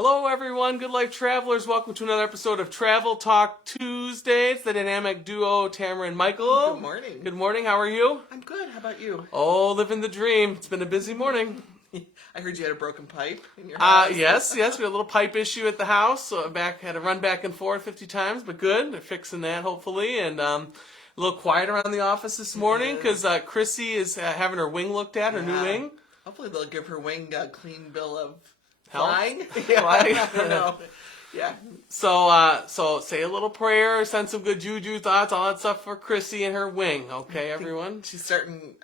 Hello, everyone. Good life travelers. Welcome to another episode of Travel Talk Tuesday. It's the dynamic duo, Tamara and Michael. Good morning. Good morning. How are you? I'm good. How about you? Oh, living the dream. It's been a busy morning. I heard you had a broken pipe in your house. Yes. We had a little pipe issue at the house, so had to run back and forth 50 times, but good. They're fixing that, hopefully. And a little quiet around the office this morning because Chrissy is having her wing looked at, her new wing. Hopefully they'll give her wing a clean bill of Health? flying. Flying? I don't know. Yeah. So say a little prayer, send some good juju thoughts, all that stuff for Chrissy and her wing. Okay, everyone? She's starting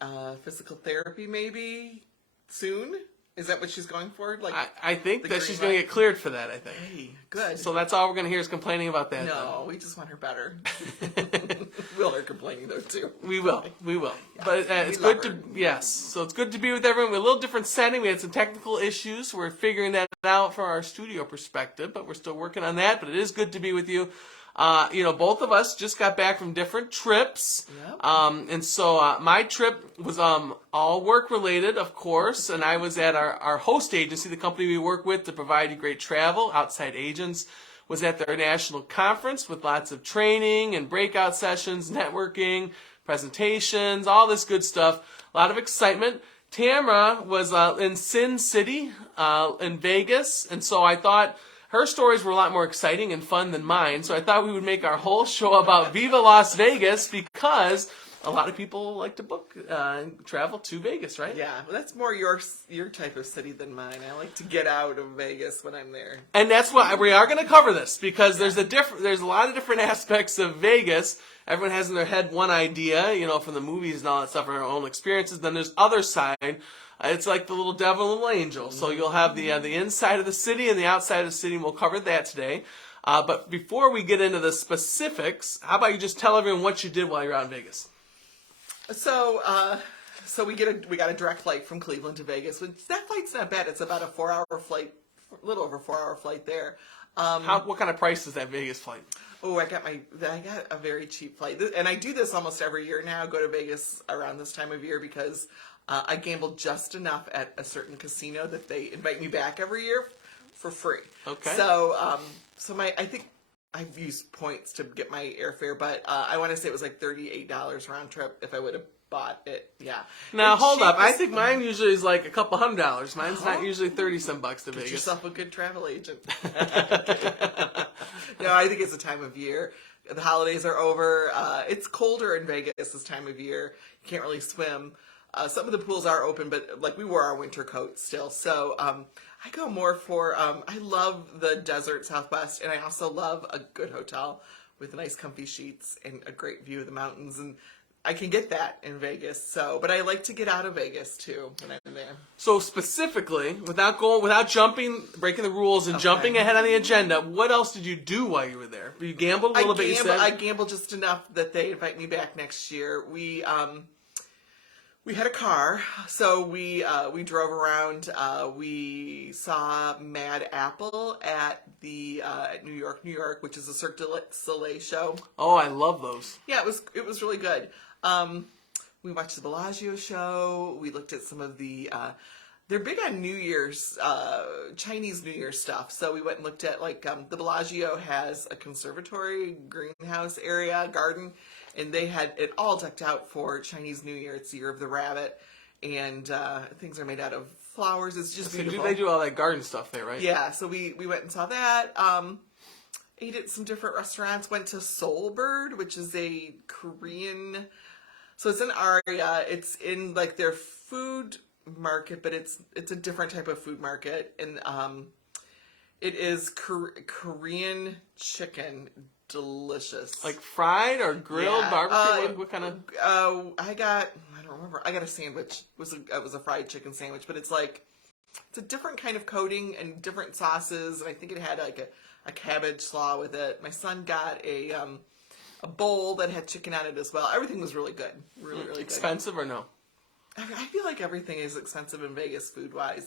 physical therapy maybe soon. Is that what she's going for? Like I think that she's going to get cleared for that, I think. Hey, good. So that's all we're going to hear is complaining about that. No, we just want her better. We'll hear complaining though too. We will. Yeah, But it's good to, yes. So it's good to be with everyone. We're a little different setting. We had some technical issues. We're figuring that out from our studio perspective, but we're still working on that. But it is good to be with you. Both of us just got back from different trips. Yep. And so my trip was all work related, of course, and I was at our host agency, the company we work with to provide you great travel, Outside Agents, was at their national conference with lots of training and breakout sessions, networking, presentations, all this good stuff. A lot of excitement. Tamara was in Sin City in Vegas, and so I thought her stories were a lot more exciting and fun than mine, so I thought we would make our whole show about Viva Las Vegas because a lot of people like to book and travel to Vegas, right? Yeah, well, that's more your type of city than mine. I like to get out of Vegas when I'm there. And that's why we are going to cover this because there's a lot of different aspects of Vegas. Everyone has in their head one idea, from the movies and all that stuff, and their own experiences. Then there's other side. It's like the little devil and little angel. So you'll have the inside of the city and the outside of the city, and we'll cover that today. But before we get into the specifics, how about you just tell everyone what you did while you're out in Vegas? So we got a direct flight from Cleveland to Vegas. That flight's not bad. It's about a 4-hour flight, a little over 4-hour flight there. What kind of price is that Vegas flight? Oh, I got a very cheap flight, and I do this almost every year now. Go to Vegas around this time of year because I gamble just enough at a certain casino that they invite me back every year for free. Okay. So I think I've used points to get my airfare, but I want to say it was like $38 round trip if I would have bought it. Yeah. Now hold up. I think mine usually is like a couple $100. Mine's not usually $30 to Get Vegas. yourself a good travel agent. No, I think it's the time of year. The holidays are over. It's colder in Vegas this time of year. You can't really swim. Some of the pools are open, but like we wore our winter coats still. So I go more for, I love the desert Southwest, and I also love a good hotel with nice comfy sheets and a great view of the mountains. And I can get that in Vegas. But I like to get out of Vegas too when I'm there. So specifically, without breaking the rules and jumping ahead on the agenda, what else did you do while you were there? You gambled a little bit, you said? I gambled just enough that they invite me back next year. We had a car, so we drove around. We saw Mad Apple at New York, which is a Cirque du Soleil show. Oh, I love those. Yeah, it was really good. We watched the Bellagio show. We looked at some of the. They're big on New Year's, Chinese New Year stuff. So we went and looked at the Bellagio has a conservatory, greenhouse area, garden. And they had it all decked out for Chinese New Year. It's the Year of the Rabbit. And things are made out of flowers. It's just beautiful. They do all that garden stuff there, right? Yeah, so we went and saw that. Ate at some different restaurants. Went to Soulbird, which is a Korean... So it's in Aria. It's in their food market, but it's a different type of food market. And it is Korean chicken. Delicious. Like fried or grilled, barbecue? What kind of? I don't remember. I got a sandwich. It was a fried chicken sandwich, but it's a different kind of coating and different sauces. And I think it had a cabbage slaw with it. My son got a bowl that had chicken on it as well. Everything was really good. Really, really expensive or no? I feel like everything is expensive in Vegas food wise.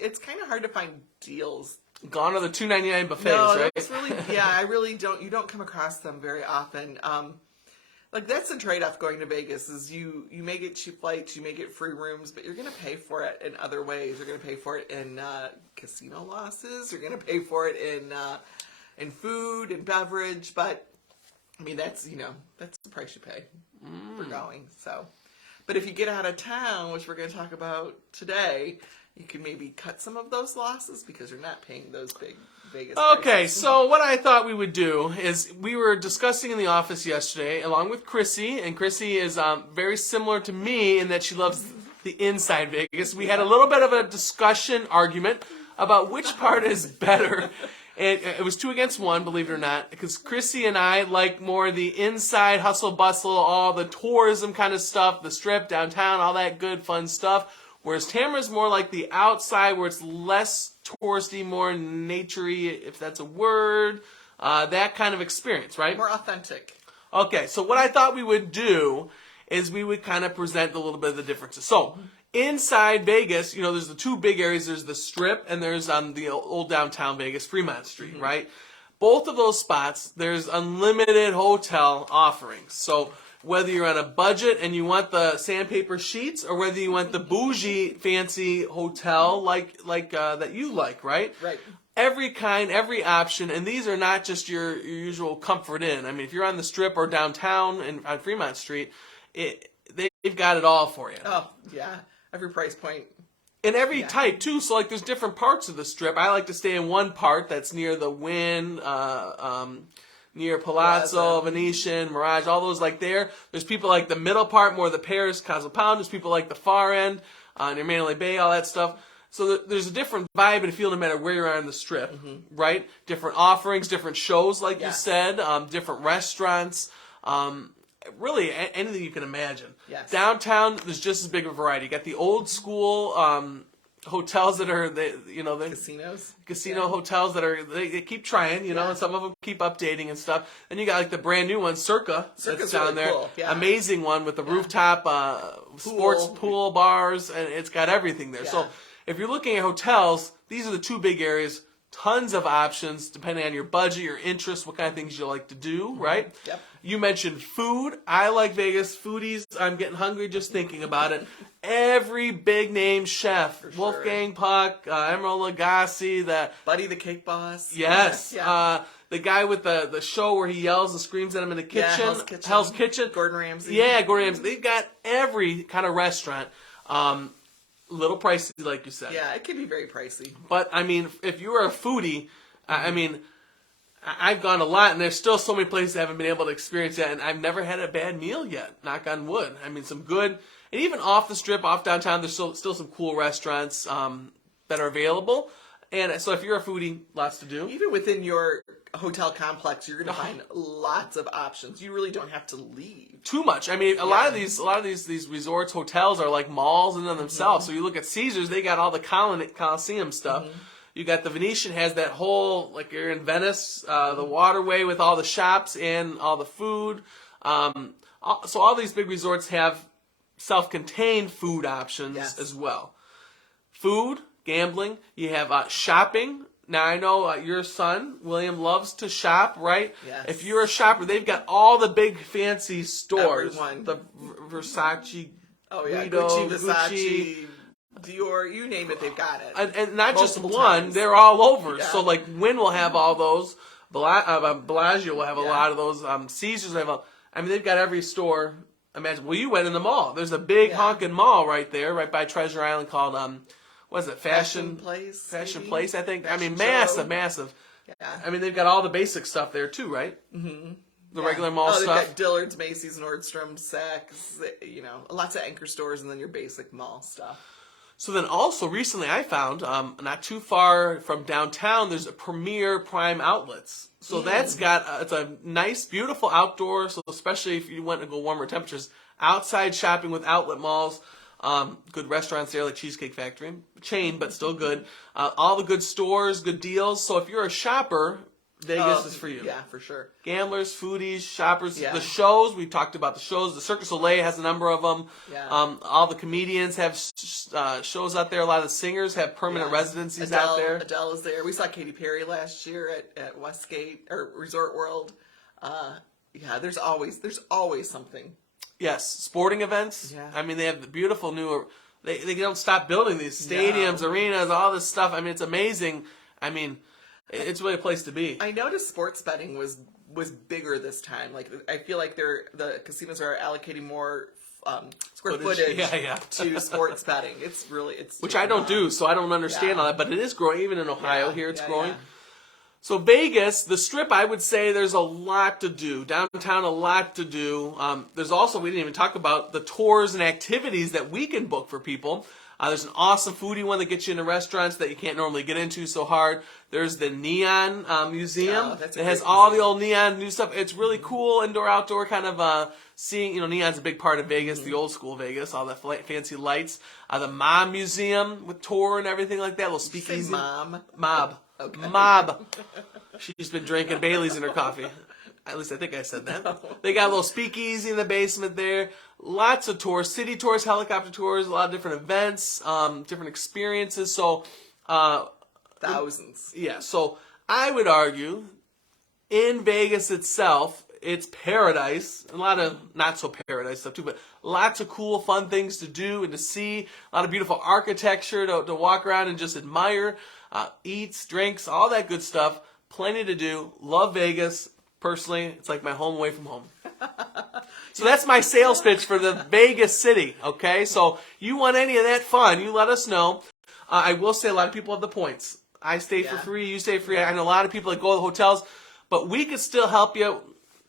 It's kind of hard to find deals. Gone are the $2.99 buffets, no, right? It's really, I really don't. You don't come across them very often. Like that's the trade-off going to Vegas is you may get cheap flights, you may get free rooms, but you're going to pay for it in other ways. You're going to pay for it in casino losses. You're going to pay for it in food and beverage. But I mean, that's the price you pay for going. So, but if you get out of town, which we're going to talk about today, you can maybe cut some of those losses because you're not paying those big Vegas Okay, prices. so what I thought we would do is we were discussing in the office yesterday along with Chrissy, and Chrissy is very similar to me in that she loves the inside Vegas. We had a little bit of a discussion argument about which part is better. And it was 2 against 1, believe it or not, because Chrissy and I like more the inside hustle bustle, all the tourism kind of stuff, the strip, downtown, all that good fun stuff. Whereas Tamara's more like the outside, where it's less touristy, more naturey, if that's a word, that kind of experience, right? More authentic. Okay, so what I thought we would do is we would kind of present a little bit of the differences. So inside Vegas, there's the 2 big areas. There's the Strip and there's the old downtown Vegas, Fremont Street, right? Both of those spots, there's unlimited hotel offerings. So whether you're on a budget and you want the sandpaper sheets, or whether you want the bougie, fancy hotel like that you like, right? Right. Every kind, every option, and these are not just your usual Comfort Inn. I mean, if you're on the Strip or downtown on Fremont Street, they've got it all for you. Oh, yeah. Every price point. And every type, too. So, there's different parts of the Strip. I like to stay in one part that's near the Wynn, near Palazzo, Venetian, Mirage, all those there. There's people like the middle part, more the Paris, Cosmopolitan. There's people like the far end, near Mandalay Bay, all that stuff. So there's a different vibe and feel no matter where you are on the Strip, right? Different offerings, different shows, like you said, different restaurants, really anything you can imagine. Yes. Downtown, there's just as big of a variety. You got the old school hotels that are the casino hotels that are they keep trying, and some of them keep updating and stuff. Then you got the brand new one, Circa's that's down really there, cool. Yeah. amazing one with the rooftop sports pool bars, and it's got everything there. Yeah. So if you're looking at hotels, these are the 2 big areas. Tons of options depending on your budget, your interests, what kind of things you like to do, right? Yep. You mentioned food. I like Vegas foodies. I'm getting hungry just thinking about it. Every big name chef, Wolfgang Puck, Emeril Lagasse, Buddy the Cake Boss. Yes. Yeah. The guy with the show where he yells and screams at him in the kitchen. Yeah, Hell's Kitchen. Gordon Ramsay. Yeah, Gordon Ramsay. They've got every kind of restaurant. Little pricey, like you said. Yeah, it can be very pricey. But, I mean, if you are a foodie, I mean, I've gone a lot, and there's still so many places I haven't been able to experience that, and I've never had a bad meal yet, knock on wood. I mean, some good, and even off the Strip, off downtown, there's still some cool restaurants that are available. And so if you're a foodie, lots to do. Even within your hotel complex, you're going to find lots of options. You really don't have to leave. Too much. I mean, a lot of these resorts, hotels are like malls in themselves. So you look at Caesars, they got all the Coliseum stuff. You got the Venetian has that whole, like you're in Venice, the waterway with all the shops and all the food. So all these big resorts have self-contained food options as well. Food, gambling, you have shopping. Now, I know your son, William, loves to shop, right? Yes. If you're a shopper, they've got all the big fancy stores. Everyone. The Versace, Guido, Gucci, Versace, Dior, you name it, they've got it. And not Multiple just one, times. they're all over. Yeah. So, like, Wynn will have all those. Bellagio will have a lot of those. Caesars will have they've got every store. Imagine. Well, you went in the mall. There's a big honking mall right there, right by Treasure Island called, what is it, Fashion Place? Fashion maybe? Place, I think. Fashion Massive. Yeah. I mean, they've got all the basic stuff there, too, right? Mm-hmm. The regular mall they've stuff. got Dillard's, Macy's, Nordstrom, Saks, lots of anchor stores, and then your basic mall stuff. So then also recently I found, not too far from downtown, there's a Premier Prime Outlets. So that's got, it's a nice, beautiful outdoor, so especially if you want to go warmer temperatures, outside shopping with outlet malls, good restaurants there like Cheesecake Factory, chain, but still good. All the good stores, good deals. So if you're a shopper, Vegas is for you. Yeah, for sure. Gamblers, foodies, shoppers, Yeah. the shows, we talked about the shows. The Cirque du Soleil has a number of them. Yeah. All the comedians have shows out there. A lot of the singers have permanent residencies out there. Adele is there. We saw Katy Perry last year at Westgate, or Resort World. Yeah, there's always something. Yes, sporting events. Yeah. I mean, they have the beautiful new. They don't stop building these stadiums, No. arenas, all this stuff. I mean, it's amazing. I mean, it's really a place to be. I noticed sports betting was bigger this time. Like I feel like the casinos are allocating more square footage to sports betting. It's Which I don't do, so I don't understand Yeah. all that. But it is growing, even in Ohio. Yeah, Here, it's yeah, growing. yeah. So Vegas, the Strip, I would say there's a lot to do. Downtown, a lot to do. There's also, we didn't even talk about the tours and activities that we can book for people. There's an awesome foodie one that gets you into restaurants that you can't normally get into so hard. There's the Neon Museum. Oh, that's a It has great all the museum. old neon new stuff. It's really cool, indoor, outdoor, kind of seeing, neon's a big part of Vegas, the old school Vegas, all the fancy lights. The Mob Museum with tour and everything like that. Little Say speakeasy. mom. Mob. Okay. Mob. She's been drinking Bailey's in her coffee. At least I think I said that. They got a little speakeasy in the basement there. Lots of tours, city tours, helicopter tours, a lot of different events, different experiences. So, Thousands. yeah. So I would argue, in Vegas itself, it's paradise. A lot of not so paradise stuff too, but lots of cool, fun things to do and to see. A lot of beautiful architecture to walk around and just admire. Eats, drinks, all that good stuff. Plenty to do. Love Vegas. Personally, it's like my home away from home. So that's my sales pitch for the Vegas city, okay? So you want any of that fun, you let us know. I will say a lot of people have the points. I stay for Yeah. free, you stay free. I know a lot of people that go to the hotels, but we could still help you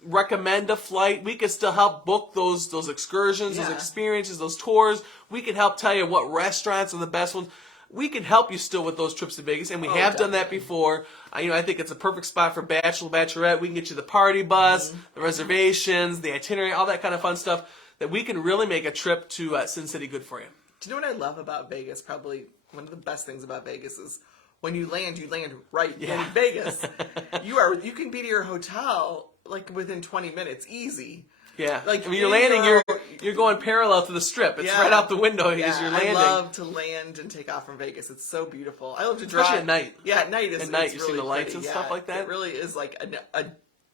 recommend a flight. We could still help book those excursions, those Yeah. experiences, those tours. We could help tell you what restaurants are the best ones. We can help you still with those trips to Vegas, and we have done that definitely. before. I think it's a perfect spot for bachelor, bachelorette. We can get you the party bus, the reservations, the itinerary, all that kind of fun stuff that we can really make a trip to Sin City good for you. Do you know what I love about Vegas? Probably one of the best things about Vegas is when you land right in Vegas. You can be to your hotel like within 20 minutes, easy. Yeah, Like, when you're in landing, your- you're going parallel to the Strip. It's Yeah. right out the window as Yeah, you're landing. I love to land and take off from Vegas. It's so beautiful. I love to drive Especially at night. Yeah, at night is At night, it's you see really the lights pretty. and Yeah, stuff like that? It really is like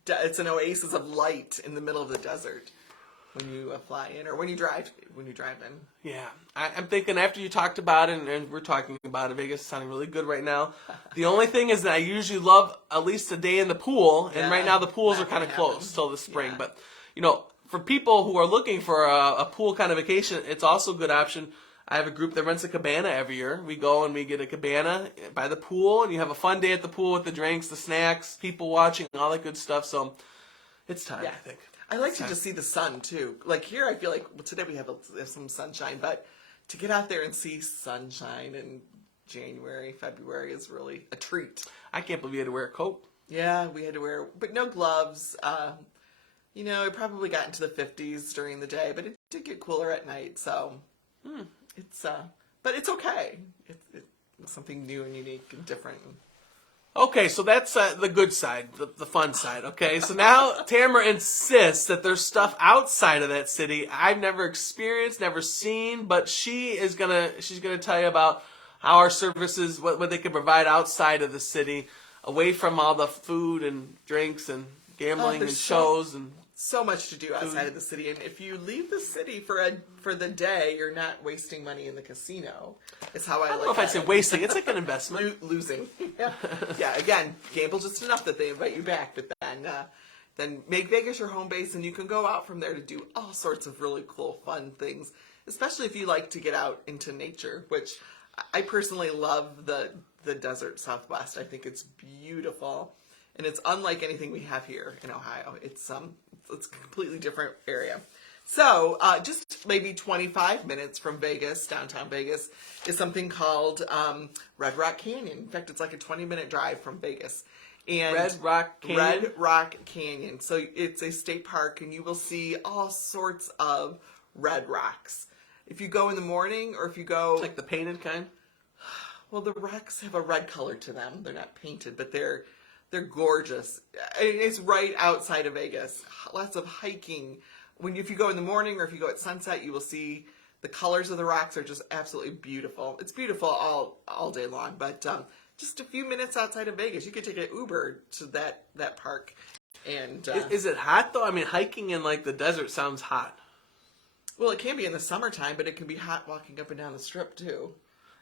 it's an oasis of light in the middle of the desert when you fly in or when you drive in. Yeah, I'm thinking after you talked about it, and we're talking about it, Vegas is sounding really good right now. The only thing is that I usually love at least a day in the pool, and Yeah, right now the pools are that kind of can closed happen. till the spring. Yeah. But, for people who are looking for a pool kind of vacation, it's also a good option. I have a group that rents a cabana every year. We go and we get a cabana by the pool, and you have a fun day at the pool with the drinks, the snacks, people watching, all that good stuff. So it's time, I think. I like to just see the sun too. Like here, I feel like today we have some sunshine, but to get out there and see sunshine in January, February is really a treat. I can't believe you had to wear a coat. Yeah, we had to wear, but no gloves. It probably got into the 50s during the day, but it did get cooler at night. So but it's okay. It's something new and unique and different. Okay, so that's the good side, the fun side. Okay, so now Tamara insists that there's stuff outside of that city I've never experienced, never seen, but she's gonna tell you about how our services, what they can provide outside of the city, away from all the food and drinks and gambling and there's shows and. So much to do outside of the city, and if you leave the city for the day, you're not wasting money in the casino. Is how I I don't know if I'd say wasting. It's like an investment. Losing. Yeah. Again, gamble just enough that they invite you back, but then make Vegas your home base, and you can go out from there to do all sorts of really cool, fun things. Especially if you like to get out into nature, which I personally love the desert Southwest. I think it's beautiful. And it's unlike anything we have here in Ohio. It's a completely different area. So just maybe 25 minutes from Vegas, downtown Vegas, is something called Red Rock Canyon. In fact, it's like a 20-minute drive from Vegas. And Red Rock Canyon? Red Rock Canyon. So it's a state park, and you will see all sorts of red rocks. If you go in the morning, or if you go... Like the painted kind? Well, the rocks have a red color to them. They're not painted, but they're gorgeous. And it's right outside of Vegas. Lots of hiking. If you go in the morning or if you go at sunset, you will see the colors of the rocks are just absolutely beautiful. It's beautiful all day long, but just a few minutes outside of Vegas, you could take an Uber to that park. And Is it hot though? I mean, hiking in like the desert sounds hot. well, it can be in the summertime, but it can be hot walking up and down the strip too.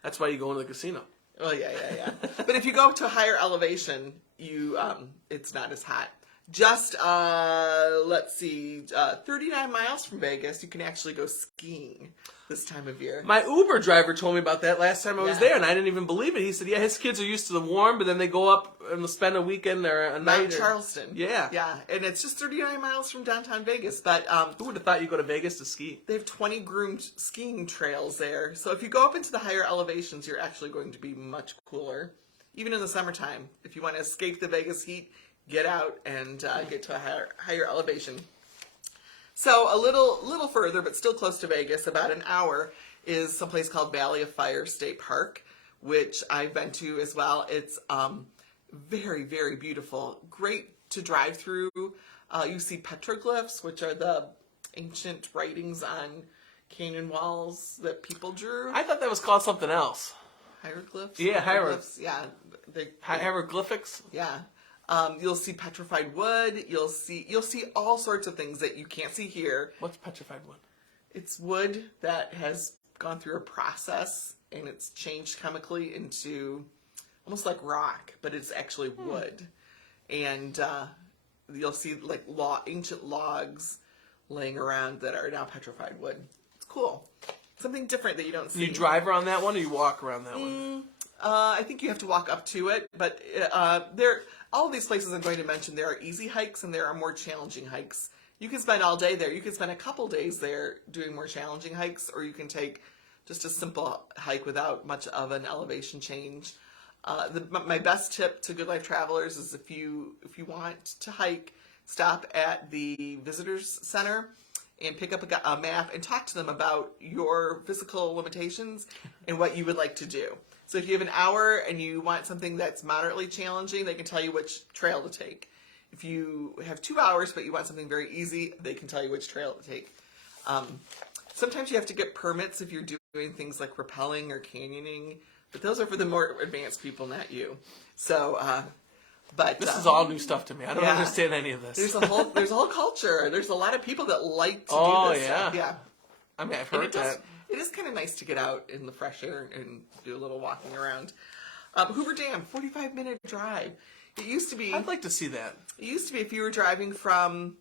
That's why you go into the casino. Well, yeah. But if you go to a higher elevation, it's not as hot. Just, let's see, 39 miles from Vegas, you can actually go skiing this time of year. My Uber driver told me about that last time I was Yeah. there, and I didn't even believe it. He said, yeah, his kids are used to the warm, but then they go up and spend a weekend or a night. Mount Charleston. Yeah. Yeah, and it's just 39 miles from downtown Vegas, but Who would have thought you'd go to Vegas to ski? they have 20 groomed skiing trails there. So if you go up into the higher elevations, you're actually going to be much cooler. Even in the summertime, if you want to escape the Vegas heat, get out and get to a higher elevation. So a little further, but still close to Vegas, about an hour, is someplace called Valley of Fire State Park, which I've been to as well. It's very, very beautiful. Great to drive through. You see petroglyphs, which are the ancient writings on canyon walls that people drew. I thought that was called something else. Hieroglyphs? Yeah, hieroglyphs. Yeah. Hieroglyphics? Yeah. You'll see petrified wood. You'll see all sorts of things that you can't see here. What's petrified wood? It's wood that has gone through a process and it's changed chemically into almost like rock, but it's actually wood. And you'll see like ancient logs laying around that are now petrified wood. It's cool. Something different that you don't see. You drive around that one or you walk around that one? I think you have to walk up to it, but all of these places I'm going to mention, there are easy hikes and there are more challenging hikes. You can spend all day there. You can spend a couple days there doing more challenging hikes, or you can take just a simple hike without much of an elevation change. My best tip to Good Life travelers is if you want to hike, stop at the visitors center and pick up a map and talk to them about your physical limitations and what you would like to do. So if you have an hour and you want something that's moderately challenging, they can tell you which trail to take. If you have 2 hours but you want something very easy, they can tell you which trail to take. Sometimes you have to get permits if you're doing things like rappelling or canyoning, but those are for the more advanced people, not you. So, but This is all new stuff to me. I don't yeah. understand any of this. There's a whole culture. There's a lot of people that like to do this stuff. Yeah. I mean, I've And heard that. it is kind of nice to get out in the fresh air and do a little walking around. Hoover Dam, 45-minute drive. It used to be. I'd like to see that. It used to be if you were driving from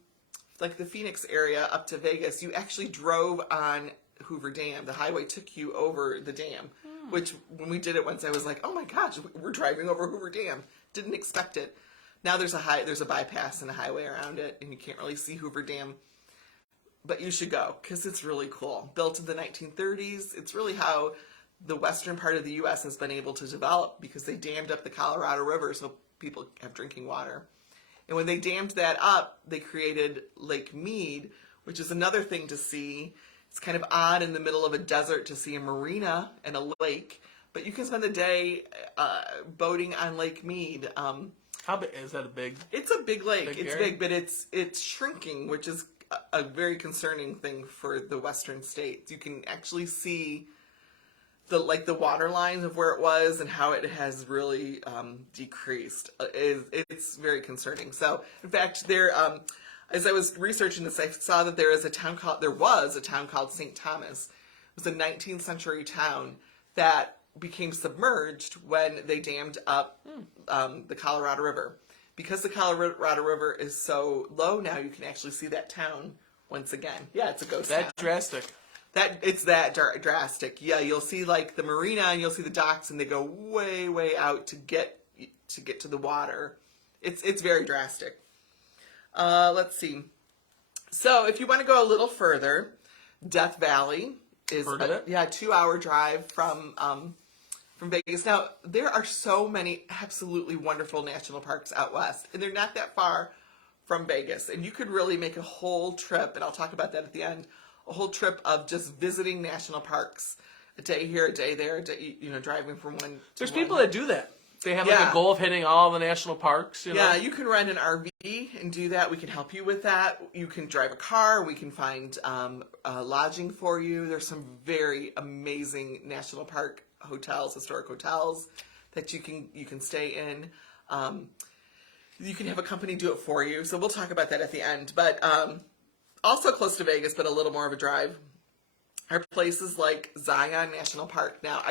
like the Phoenix area up to Vegas, you actually drove on Hoover Dam. The highway took you over the dam, which when we did it once, I was like, oh my gosh, we're driving over Hoover Dam. Didn't expect it. Now there's a bypass and a highway around it, and you can't really see Hoover Dam. But you should go because it's really cool. Built in the 1930s, it's really how the western part of the U.S. has been able to develop because they dammed up the Colorado River so people have drinking water. And when they dammed that up, they created Lake Mead, which is another thing to see. It's kind of odd in the middle of a desert to see a marina and a lake, but you can spend the day boating on Lake Mead. How big is that? It's a big lake. Big It's area? big, but it's shrinking, which is a very concerning thing for the western states. You can actually see the water lines of where it was and how it has really decreased. It's very concerning. So, in fact, as I was researching this, I saw that there was a town called St. Thomas. It was a 19th century town that became submerged when they dammed up the Colorado River. Because the Colorado River is so low now, you can actually see that town once again. Yeah, it's a ghost town. That drastic. It's that drastic. Yeah, you'll see like the marina and you'll see the docks, and they go way, way out to get to the water. It's very drastic. Let's see. So if you want to go a little further, Death Valley is Heard of it? 2-hour drive from Vegas. Now, there are so many absolutely wonderful national parks out west, and they're not that far from Vegas. And you could really make a whole trip, and I'll talk about that at the end, a whole trip of just visiting national parks. A day here, a day there, driving from one to There's one. people that do that. They have like Yeah. a goal of hitting all the national parks. You know? Yeah, you can rent an RV and do that. We can help you with that. You can drive a car. We can find lodging for you. There's some very amazing national park hotels, historic hotels that you can stay in. you can have a company do it for you. So we'll talk about that at the end. But also close to Vegas, but a little more of a drive, are places like Zion National Park. Now,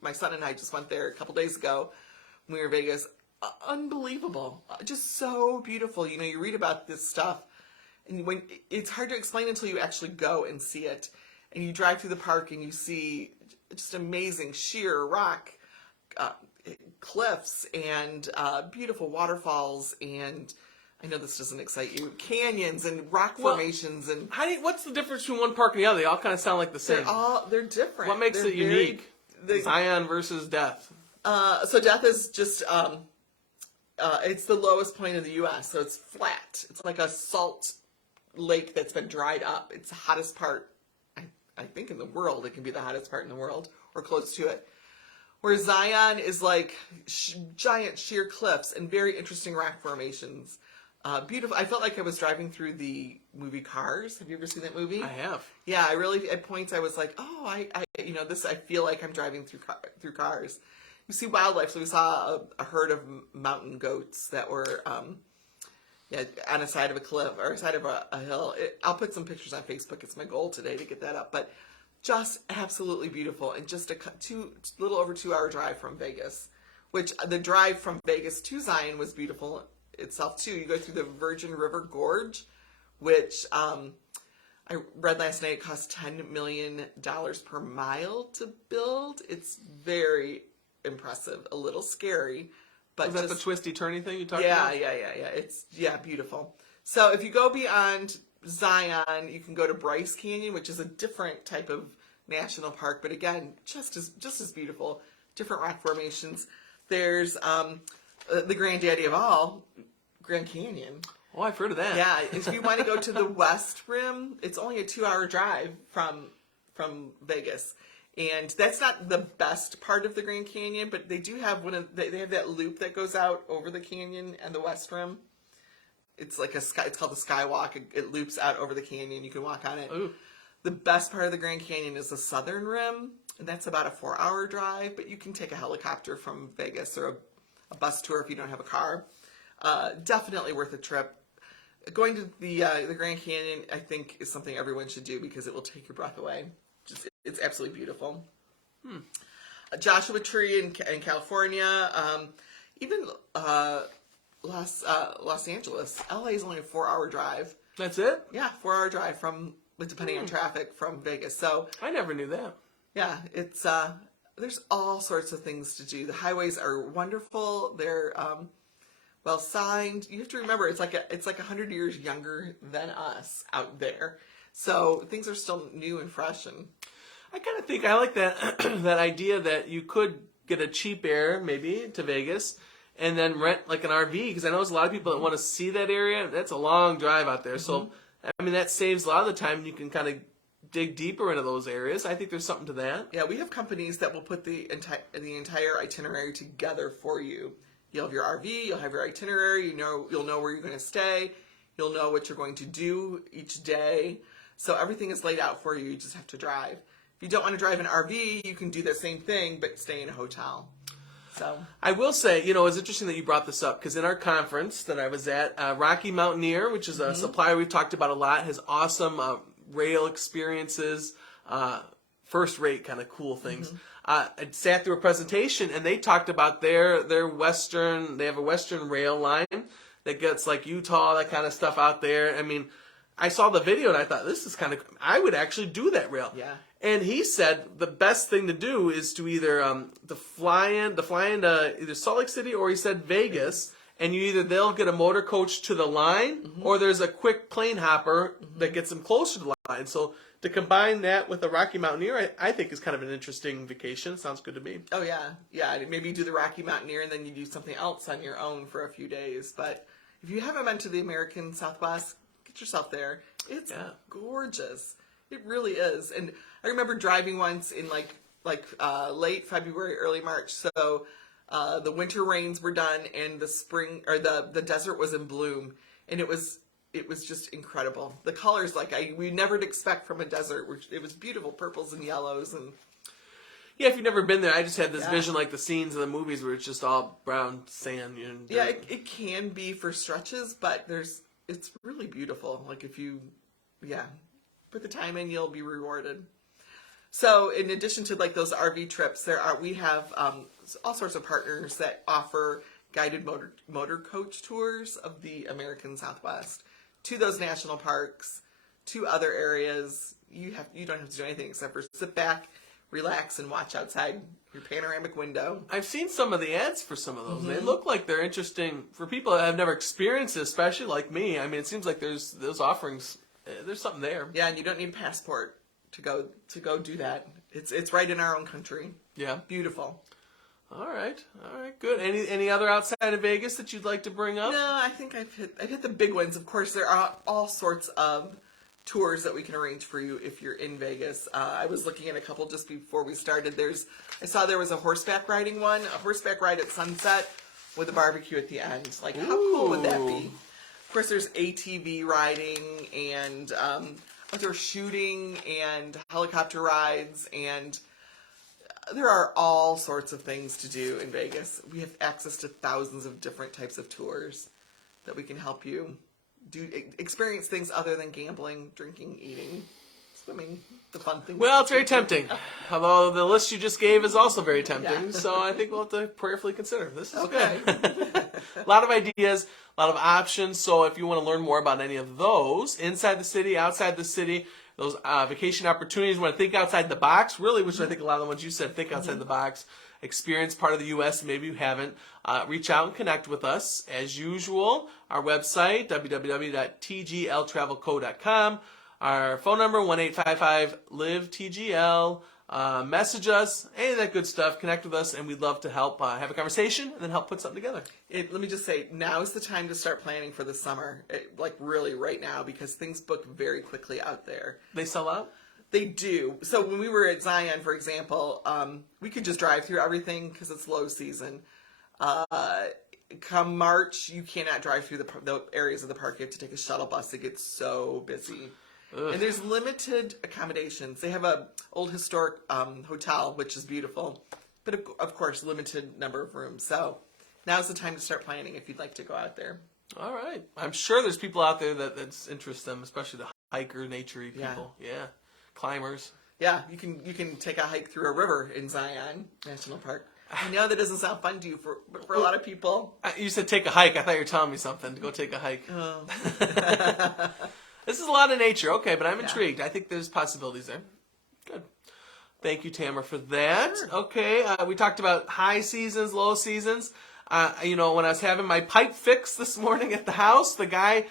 my son and I just went there a couple days ago when we were in Vegas. Unbelievable. Just so beautiful. You know, you read about this stuff, and when it's hard to explain until you actually go and see it. And you drive through the park and you see just amazing sheer rock cliffs and beautiful waterfalls, and I know this doesn't excite you, canyons and rock formations. And what's the difference between one park and the other? They all kind of sound like the same. They're different. What makes it unique? Zion versus Death. So Death is just it's the lowest point in the U.S., so it's flat. It's like a salt lake that's been dried up. It's the hottest part, I think, in the world. It can be the hottest part in the world, or close to it. Where Zion is like giant sheer cliffs and very interesting rock formations. Beautiful. I felt like I was driving through the movie Cars. Have you ever seen that movie? I have. Yeah, I really, at points I was like, oh, I feel like I'm driving through Cars. You see wildlife. So we saw a herd of mountain goats that were on a side of a cliff or a side of a hill. I'll put some pictures on Facebook. It's my goal today to get that up. But just absolutely beautiful, and just a little over 2 hour drive from Vegas, which the drive from Vegas to Zion was beautiful itself too. You go through the Virgin River Gorge, which I read last night cost $10 million per mile to build. It's very impressive, a little scary, but is that the twisty turny thing you talked about? Yeah. It's beautiful. So if you go beyond Zion, you can go to Bryce Canyon, which is a different type of national park, but again, just as beautiful. Different rock formations. There's the granddaddy of all, Grand Canyon. Oh, I've heard of that. Yeah, if you want to go to the West Rim, it's only a 2 hour drive from Vegas. And that's not the best part of the Grand Canyon, but they do have they have that loop that goes out over the canyon and the West Rim. It's like it's called the Skywalk. It loops out over the canyon. You can walk on it. Ooh. The best part of the Grand Canyon is the Southern Rim, and that's about a 4 hour drive, but you can take a helicopter from Vegas or a bus tour if you don't have a car. Definitely worth a trip. Going to the Grand Canyon, I think, is something everyone should do because it will take your breath away. It's absolutely beautiful. Joshua Tree in California, even Los Angeles. LA is only a 4 hour drive. That's it? Yeah, 4 hour drive depending on traffic from Vegas. So I never knew that. yeah, it's there's all sorts of things to do. The highways are wonderful. They're well signed. You have to remember it's like 100 years younger than us out there. So things are still new and fresh. And I kind of think I like that that idea that you could get a cheap air maybe to Vegas and then rent like an RV, because I know there's a lot of people that want to see that area. That's a long drive out there. So I mean, that saves a lot of the time. You can kind of dig deeper into those areas. I think there's something to that. Yeah, we have companies that will put the entire itinerary together for you. You'll have your RV, you'll have your itinerary, you'll know where you're going to stay, you'll know what you're going to do each day. So everything is laid out for you. You just have to drive. If you don't want to drive an RV, you can do the same thing, but stay in a hotel. So I will say, it's interesting that you brought this up, because in our conference that I was at, Rocky Mountaineer, which is a supplier we've talked about a lot, has awesome rail experiences, first-rate kind of cool things. I sat through a presentation, and they talked about their Western. They have a Western rail line that gets like Utah, that kind of stuff out there. I mean, I saw the video and I thought, this is kind of, I would actually do that rail. Yeah. And he said the best thing to do is to either to fly into either Salt Lake City, or he said Vegas, and they'll get a motor coach to the line, or there's a quick plane hopper that gets them closer to the line. So to combine that with the Rocky Mountaineer, I think is kind of an interesting vacation. Sounds good to me. Oh yeah. Maybe you do the Rocky Mountaineer and then you do something else on your own for a few days. But if you haven't been to the American Southwest, get yourself there. It's gorgeous. It really is. And I remember driving once in like late February, early March. So the winter rains were done and the spring, or the desert was in bloom, and it was just incredible. The colors we never expect from a desert. It was beautiful, purples and yellows. And Yeah, if you've never been there, I just had this Yeah. vision like the scenes of the movies where it's just all brown sand. Yeah, it can be for stretches, but it's really beautiful. Like if you, put the time in, you'll be rewarded. So in addition to like those RV trips, we have all sorts of partners that offer guided motor coach tours of the American Southwest to those national parks, to other areas. You don't have to do anything except for sit back, relax, and watch outside your panoramic window. I've seen some of the ads for some of those. They look like they're interesting for people that have never experienced it, especially like me. I mean, it seems like there's those offerings. There's something there. Yeah, and you don't need a passport to go do that. It's right in our own country. Yeah. Beautiful. All right, good. Any other outside of Vegas that you'd like to bring up? No, I think I've hit the big ones. Of course, there are all sorts of tours that we can arrange for you if you're in Vegas. I was looking at a couple just before we started. I saw there was a horseback riding one, a horseback ride at sunset with a barbecue at the end. Like, how cool would that be? Of course, there's ATV riding and outdoor shooting and helicopter rides, and there are all sorts of things to do in Vegas. We have access to thousands of different types of tours that we can help you experience things other than gambling, drinking, eating, swimming, the fun things. Well, it's very tempting. Although the list you just gave is also very tempting. Yeah. So I think we'll have to prayerfully consider. This is Okay. good. A lot of ideas, a lot of options. So if you want to learn more about any of those, inside the city, outside the city, those vacation opportunities, want to think outside the box, really, which I think a lot of the ones you said, think outside the box, experience part of the U.S., maybe you haven't, reach out and connect with us. As usual, our website, www.tgltravelco.com, our phone number, 1-855-LIVE-TGL, message us, any of that good stuff, connect with us, and we'd love to help have a conversation and then help put something together. Let me just say, now is the time to start planning for the summer, like really right now, because things book very quickly out there. They sell out? They do. So when we were at Zion, for example, we could just drive through everything because it's low season. Come March, you cannot drive through the areas of the park. You have to take a shuttle bus. It gets so busy. Ugh. And there's limited accommodations. They have a old historic hotel, which is beautiful, but of course, limited number of rooms. So now's the time to start planning if you'd like to go out there. All right. I'm sure there's people out there that's interest them, especially the hiker, nature-y people. Yeah. Climbers. Yeah, you can take a hike through a river in Zion National Park. I know that doesn't sound fun to you, but for a lot of people. You said take a hike. I thought you were telling me something. To go take a hike. Oh. This is a lot of nature. Okay, but I'm intrigued. I think there's possibilities there. Good. Thank you, Tamara, for that. Sure. Okay, we talked about high seasons, low seasons. When I was having my pipe fixed this morning at the house, the guy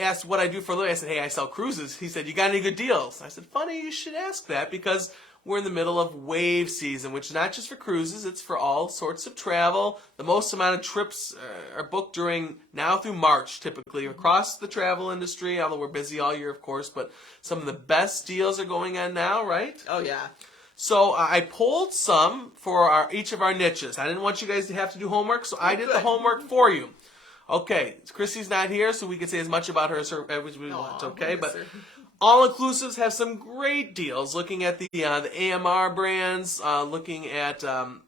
asked what I do for a living. I said, hey, I sell cruises. He said, you got any good deals? I said, funny, you should ask that because we're in the middle of wave season, which is not just for cruises, it's for all sorts of travel. The most amount of trips are booked during now through March, typically, across the travel industry, although we're busy all year, of course, but some of the best deals are going on now, right? Oh, yeah. So I pulled some for each of our niches. I didn't want you guys to have to do homework, so I did the homework for you. Okay, Chrissy's not here, so we can say as much about her as we want, okay? But all-inclusives have some great deals. Looking at the AMR brands, looking at the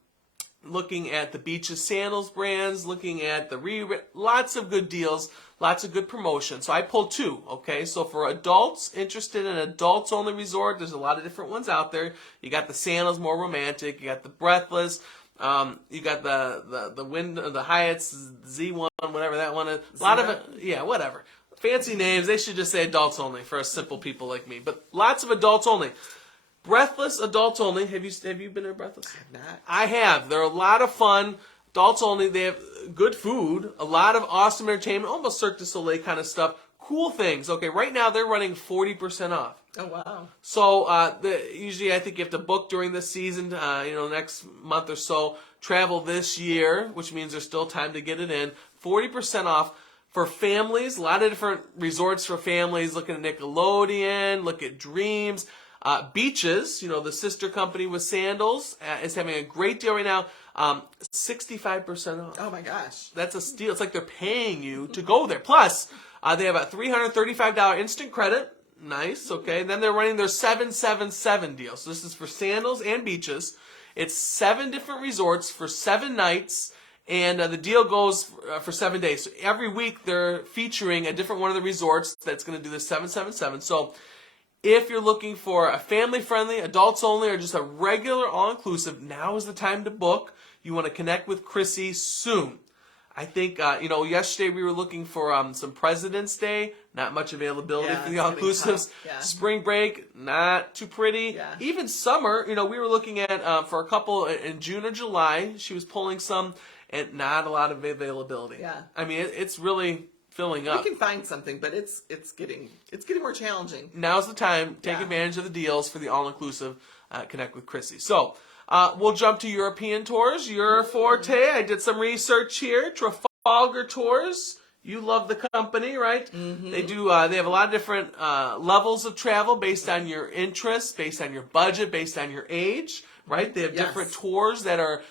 Beaches Sandals brands, looking at the lots of good deals, lots of good promotions. So I pulled two, okay? So for adults interested in adults-only resort, there's a lot of different ones out there. You got the Sandals, more romantic. You got the Breathless. You got the Hyatt's Z1, whatever that one is. A lot of it, yeah, whatever. Fancy names. They should just say adults only for us simple people like me. But lots of adults only. Breathless, adults only. Have you been to Breathless? I have not. I have. They're a lot of fun. Adults only. They have good food, a lot of awesome entertainment, almost Cirque du Soleil kind of stuff. Cool things. Okay, right now they're running 40% off. Oh, wow. So usually I think you have to book during the season, next month or so. Travel this year, which means there's still time to get it in. 40% off for families. A lot of different resorts for families. Looking at Nickelodeon, look at Dreams. Beaches, the sister company with Sandals, is having a great deal right now. 65% off. Oh, my gosh. That's a steal. It's like they're paying you to go there. Plus, they have a $335 instant credit. Nice, okay. And then they're running their 777 deal. So this is for Sandals and Beaches. It's 7 different resorts for 7 nights. And the deal goes for 7 days. So every week they're featuring a different one of the resorts that's going to do the 777. So if you're looking for a family-friendly, adults-only, or just a regular all-inclusive, now is the time to book. You want to connect with Chrissy soon. I think, yesterday we were looking for some President's Day. Not much availability for the all-inclusives. Yeah. Spring break, not too pretty. Yeah. Even summer, we were looking at for a couple in June or July. She was pulling some, and not a lot of availability. Yeah. I mean, it's really filling up. We can find something, but it's getting more challenging. Now's the time. Take advantage of the deals for the all-inclusive. Connect with Chrissy. So we'll jump to European tours. Your forte. I did some research here. Trafalgar Tours. You love the company, right? Mm-hmm. They do. They have a lot of different levels of travel based on your interests, based on your budget, based on your age. Right? They have different tours that are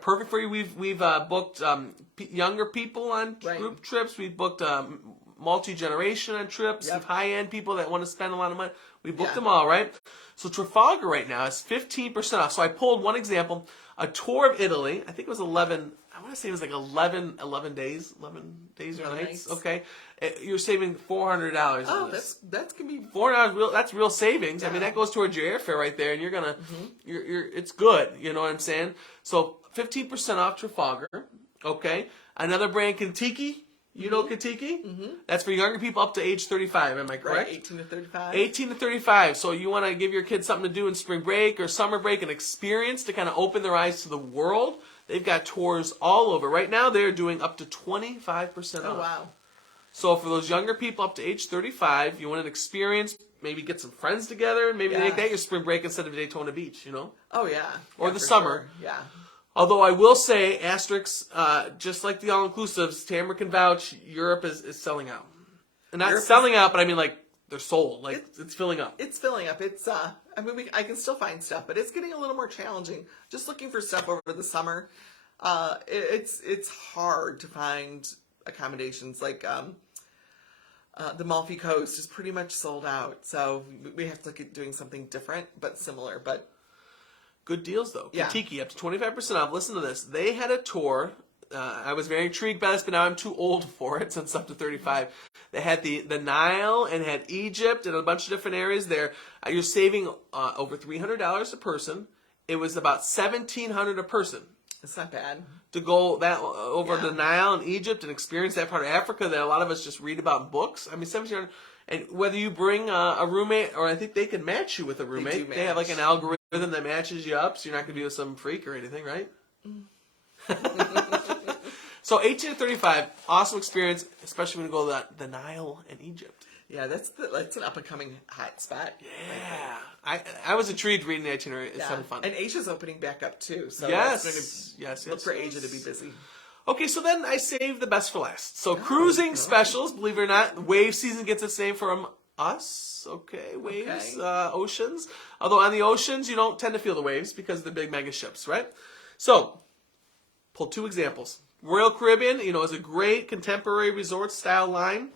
perfect for you. We've booked younger people on group trips. We've booked multi-generation on trips. High-end people that want to spend a lot of money. We booked them all, right? So Trafalgar right now is 15% off. So I pulled one example, a tour of Italy. I think it was 11. I want to say it was like 11 days or nights. Okay, you're saving $400. Oh, that's gonna be $400. That's real savings. Yeah. I mean, that goes towards your airfare right there, and you're gonna, it's good. You know what I'm saying? So 15% off Trafalgar. Okay, another brand, Kentucky. You know Kentucky? Mm-hmm. That's for younger people up to age 35. Am I correct? Right, 18 to 35. 18 to 35. So you want to give your kids something to do in spring break or summer break, an experience to kind of open their eyes to the world. They've got tours all over. Right now, they're doing up to 25% off. Oh, wow. So for those younger people up to age 35, you want an experience, maybe get some friends together, maybe make that your spring break instead of Daytona Beach, Oh, yeah. Or the summer. Sure. Yeah. Although I will say, asterisks, just like the all-inclusives, Tamara can vouch, Europe is selling out. And not selling out, but I mean, like, they're sold. Like, it's filling up. It's filling up. It's, I can still find stuff, but it's getting a little more challenging. Just looking for stuff over the summer. It's hard to find accommodations. Like, the Amalfi Coast is pretty much sold out. So we have to look at doing something different, but similar. But good deals, though. Yeah. Kentucky, up to 25% off. Listen to this. They had a tour. I was very intrigued by this, but now I'm too old for it, so it's up to 35. They had the Nile and had Egypt and a bunch of different areas there. You're saving over $300 a person. It was about $1,700 a person. It's not bad. To go over the Nile and Egypt and experience that part of Africa that a lot of us just read about in books. I mean, $1,700. And whether you bring a roommate, or I think they can match you with a roommate. They have like an algorithm that matches you up, so you're not going to be with some freak or anything, right? So 18 to 35, awesome experience, especially when you go to the Nile and Egypt. Yeah, that's an up-and-coming hot spot. Yeah. I was intrigued reading the itinerary. It's having fun. And Asia's opening back up, too. So yes. Look for Asia to be busy. Okay, so then I saved the best for last. So cruising specials, believe it or not, wave season gets its name from us. Okay, waves, oceans. Although on the oceans, you don't tend to feel the waves because of the big mega ships, right? So, pull 2 examples. Royal Caribbean, is a great contemporary resort style line.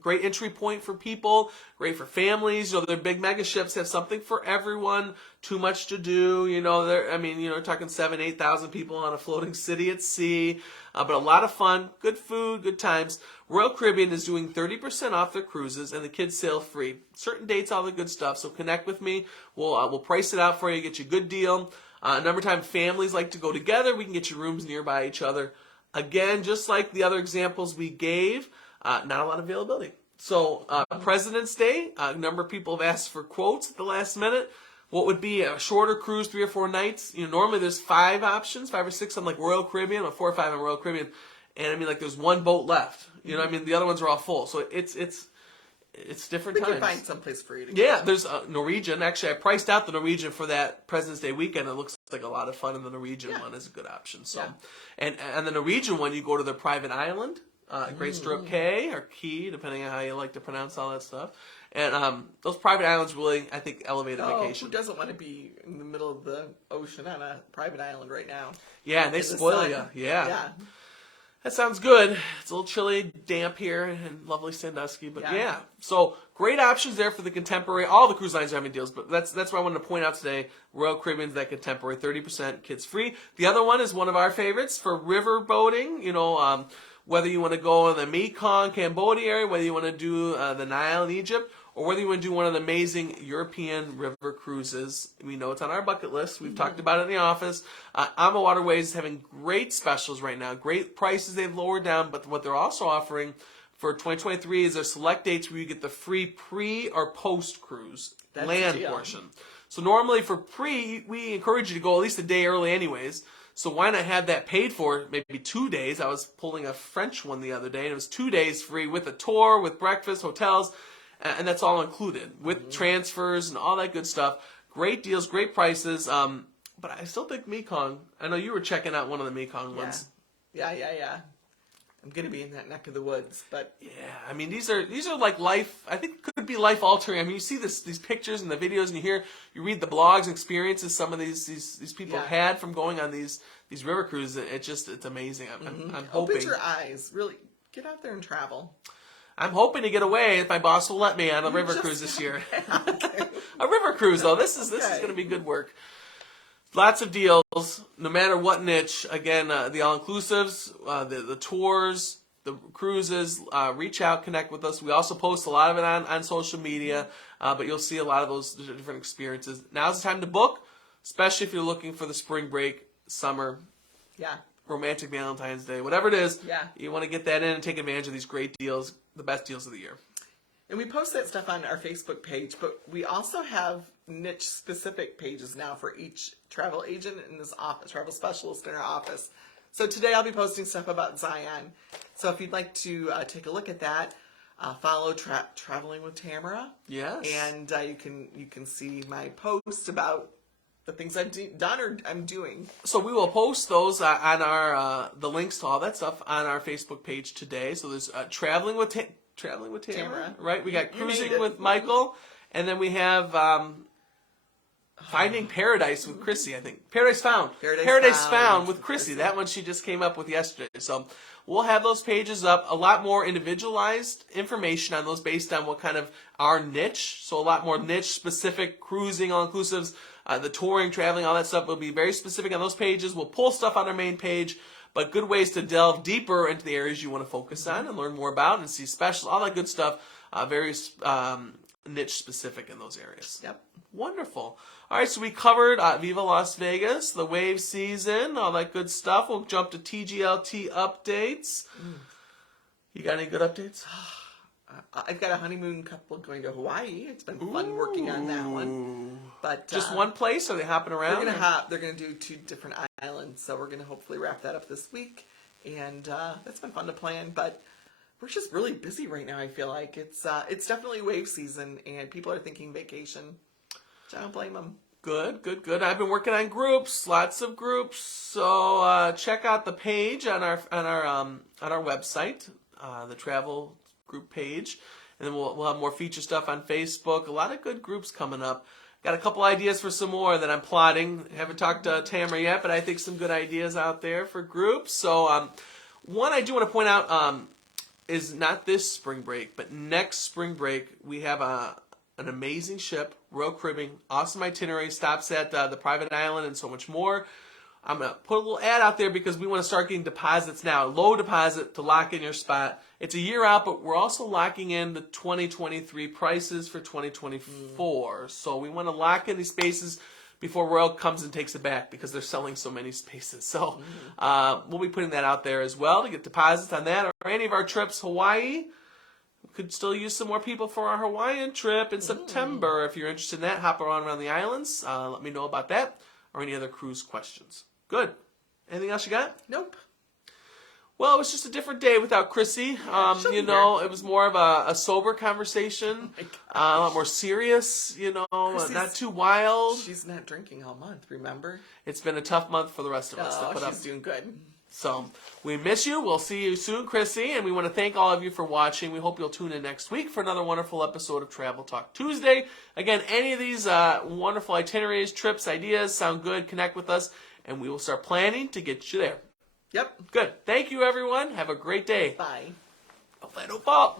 Great entry point for people, great for families. Their big mega ships have something for everyone. Too much to do. You're talking 7,000, 8,000 people on a floating city at sea. But a lot of fun, good food, good times. Royal Caribbean is doing 30% off their cruises, and the kids sail free. Certain dates, all the good stuff. So connect with me. We'll price it out for you, get you a good deal. A number of times families like to go together. We can get you rooms nearby each other. Again, just like the other examples we gave, not a lot of availability. So President's Day, a number of people have asked for quotes at the last minute. What would be a shorter cruise, 3 or 4 nights? Normally there's 5 options, 5 or 6 on like Royal Caribbean, or 4 or 5 on Royal Caribbean. And there's 1 boat left. The other ones are all full. So it's different times. We can find someplace for you to go. Yeah, there's Norwegian. Actually, I priced out the Norwegian for that President's Day weekend. It looks like a lot of fun, and the Norwegian one is a good option. So, and the Norwegian one, you go to their private island, Great Stroke Cay, or Key, depending on how you like to pronounce all that stuff. And those private islands really, I think, elevate a vacation. Who doesn't want to be in the middle of the ocean on a private island right now? Yeah, and they spoil you. Yeah. That sounds good. It's a little chilly, damp here in lovely Sandusky, but yeah. So great options there for the contemporary. All the cruise lines are having deals, but that's what I wanted to point out today. Royal Caribbean's that contemporary, 30% kids free. The other one is one of our favorites for river boating. Whether you want to go in the Mekong, Cambodia area, whether you want to do the Nile in Egypt, or whether you want to do one of the amazing European river cruises. We know it's on our bucket list. We've talked about it in the office. AMA Waterways is having great specials right now. Great prices they've lowered down, but what they're also offering for 2023 is their select dates where you get the free pre or post cruise land portion. So normally for pre, we encourage you to go at least a day early anyways. So why not have that paid for maybe 2 days? I was pulling a French one the other day, and it was 2 days free with a tour, with breakfast, hotels, and that's all included with transfers and all that good stuff. Great deals, great prices. But I still think Mekong. I know you were checking out one of the Mekong ones. Yeah. I'm gonna be in that neck of the woods, but yeah, I mean these are like life. I think could be life altering. I mean, you see these pictures and the videos, and you read the blogs and experiences some of these people have had from going on these river cruises. It's amazing. I'm hoping. Open your eyes. Really, get out there and travel. I'm hoping to get away if my boss will let me on a river cruise this year. A river cruise, though. This is going to be good work. Lots of deals, no matter what niche. Again, the all-inclusives, the tours, the cruises. Reach out, connect with us. We also post a lot of it on social media, but you'll see a lot of those different experiences. Now's the time to book, especially if you're looking for the spring break, summer. Yeah. Romantic Valentine's Day, whatever it is. Yeah. You want to get that in and take advantage of these great deals, the best deals of the year. And we post that stuff on our Facebook page, but we also have niche-specific pages now for each travel agent in this office, travel specialist in our office. So today I'll be posting stuff about Zion. So if you'd like to take a look at that, follow Traveling with Tamara. Yes. And you can see my post about the things I've done or I'm doing. So we will post those on our the links to all that stuff on our Facebook page today. So there's Traveling with Tamara, right? We got Cruising with Michael, and then we have Finding Paradise with Chrissy. I think Paradise Found. Paradise Found with Chrissy. That one she just came up with yesterday. So we'll have those pages up. A lot more individualized information on those based on what kind of our niche. So a lot more niche specific cruising all inclusives. The touring, traveling, all that stuff will be very specific on those pages. We'll pull stuff on our main page, but good ways to delve deeper into the areas you want to focus on and learn more about and see specials, all that good stuff. Very niche specific in those areas. Yep. Wonderful. All right, so we covered Viva Las Vegas, the wave season, all that good stuff. We'll jump to TGLT updates. You got any good updates? I've got a honeymoon couple going to Hawaii. It's been fun working on that one. But just one place? Are they hopping around? They're gonna do 2 different islands, so we're gonna hopefully wrap that up this week. And that's been fun to plan. But we're just really busy right now. I feel like it's definitely wave season, and people are thinking vacation. Which I don't blame them. Good. I've been working on groups, lots of groups. So check out the page on our website, the travel group page, and then we'll have more feature stuff on Facebook. A lot of good groups coming up. Got a couple ideas for some more that I'm plotting. Haven't talked to Tamara yet, but I think some good ideas out there for groups. So one I do want to point out is not this spring break, but next spring break we have an amazing ship, Royal Caribbean, awesome itinerary, stops at the private island and so much more. I'm going to put a little ad out there because we want to start getting deposits now. Low deposit to lock in your spot. It's a year out, but we're also locking in the 2023 prices for 2024. So we want to lock in these spaces before Royal comes and takes it back because they're selling so many spaces. So we'll be putting that out there as well to get deposits on that or any of our trips. Hawaii, we could still use some more people for our Hawaiian trip in September. If you're interested in that, hop around the islands. Let me know about that or any other cruise questions. Good. Anything else you got? Nope. Well, it was just a different day without Chrissy. It was more of a sober conversation, a lot more serious, not too wild. She's not drinking all month, remember? It's been a tough month for the rest of us to put up. She's doing good. So we miss you. We'll see you soon, Chrissy, and we want to thank all of you for watching. We hope you'll tune in next week for another wonderful episode of Travel Talk Tuesday. Again, any of these wonderful itineraries, trips, ideas sound good, connect with us, and we will start planning to get you there. Yep. Good. Thank you, everyone. Have a great day. Bye. Hopefully I don't fall.